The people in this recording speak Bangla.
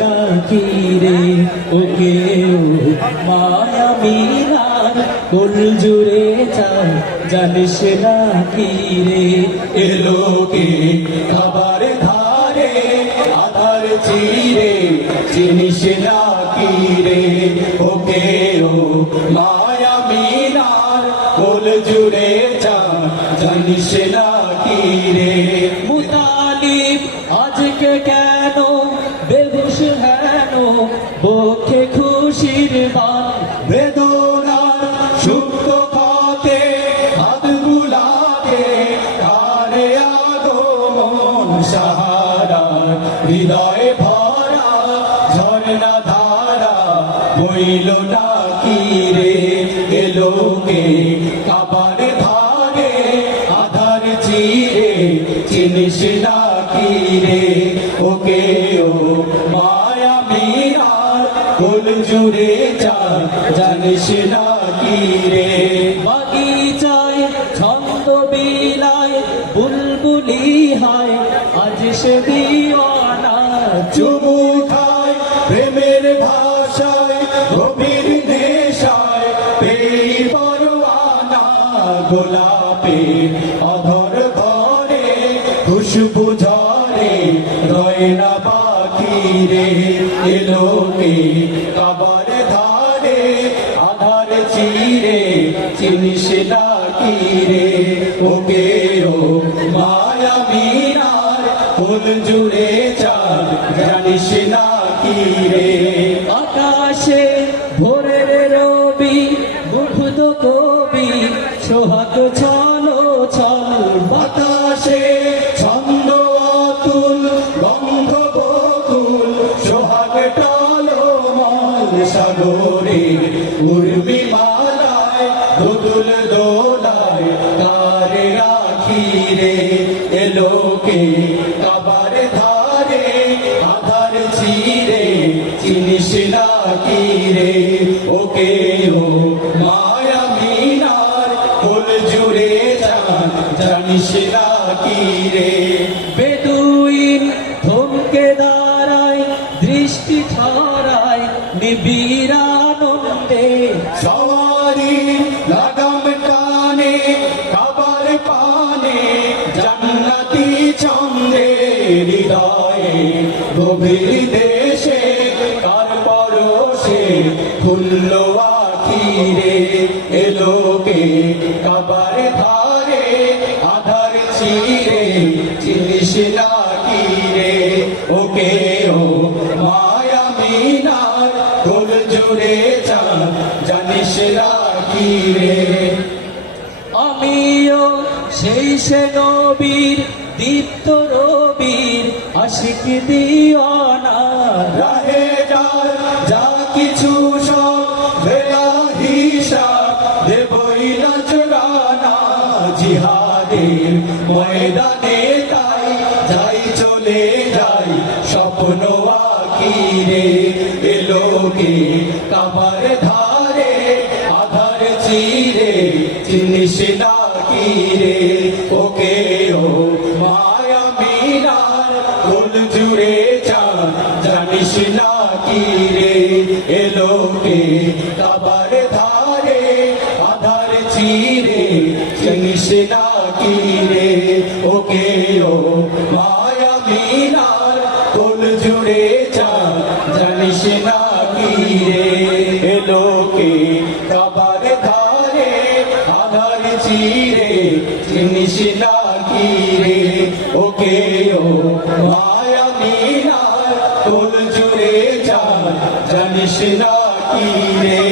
না কি রে ওকে ও মায়া মিনার কুল জুড়ে চায় জানিস না কি রে এলোকে খাবার ধারে আধার চিরে চিনিস না কি রে ওকে ও মায়া মিনার কুল জুড়ে চায় জানিস না কি রে মুতালিব আজকে কেন বেহুশ হেন বক্ষে খুশির বান বেদনার সুপ্ত পথে হাত বুলাতে কারে আগমন সাহারা হৃদয়ে ভরা ঝরনা ধারা বইল না কি রে এলোকে কাবার ধারে আধার চিরে চিনিস না কি রে ওকে ও মায়া মিনার কুল জুড়ে চায় জানিস না কি রে বাগিচায় ছন্দ বিলায় বুলবুলি হায় আজ সে দিওয়ানা চুমু খায় প্রেমের ভাষায় গভীর নেশায় পেই পরওয়ানা গোলাপের অধর ঘরে খুশবু ঝরে রয় না বাকি রে এলোকে কাবার ধারে আধার চিরে চিনিস না কি রে ওকে ও মায়া মিনার কুল জুড়ে চাঁদ জানিস না কি রে আকাশে ভোরের রবি মুগ্ধ কবি সোহাগ ছলো ছল বাতাসে ছন্দ অতুল গন্ধ বকুল সোহাগ টালো মল সাগরে উর্মি মালায় দুদুল দোলায় কারে রাখি রে এলোকে কাবার ধারে আধার চিরে চিনিস না কি রে ওকে ও মায়া মিনার কুল জুড়ে চাঁদ জানিস না কি রে বেদুইন থমকে দাঁড়ায় দৃষ্টি ছড়ায় নিবিড় আনন্দে সওয়ারি লাগাম টানে কাবার পানে জান্নাতি ছন্দে হৃদয়ে গভীর দেশে কার পরশে খুলল আখি রে এলোকে কাবার ধারে আধার চিরে চিনিস না কি রে ওকে ও মায়া মিনার কুল জুড়ে চাঁদ জানিস না কি রে আমিও সেই সে নবীর দীপ্ত রবির আশিক দিওয়ানা রাহে যার যা কিছু সব বেলা হিসাব দেবই না জোগানা জিহাদের ময়দানে তাই যাই চলে যাই স্বপ্ন আঁকি রে এলোকে কাবার ধারে আধার চিরে চিনিস না কি রে ওকে ও মায়া মিনার কুল জুড়ে চাঁদ জানিস না কি রে এলোকে কাবার ধারে আধার চিরে চিনিস না কি রে ওকে ও মায়া মিনার কুল জুড়ে চাঁদ জানিস না কি রে এলোকে কাবার ধারে আধার চিরে চিনিস না কি রে ওকে ও মায়া মিনার কুল জুড়ে চাঁদ জানিস না কি রে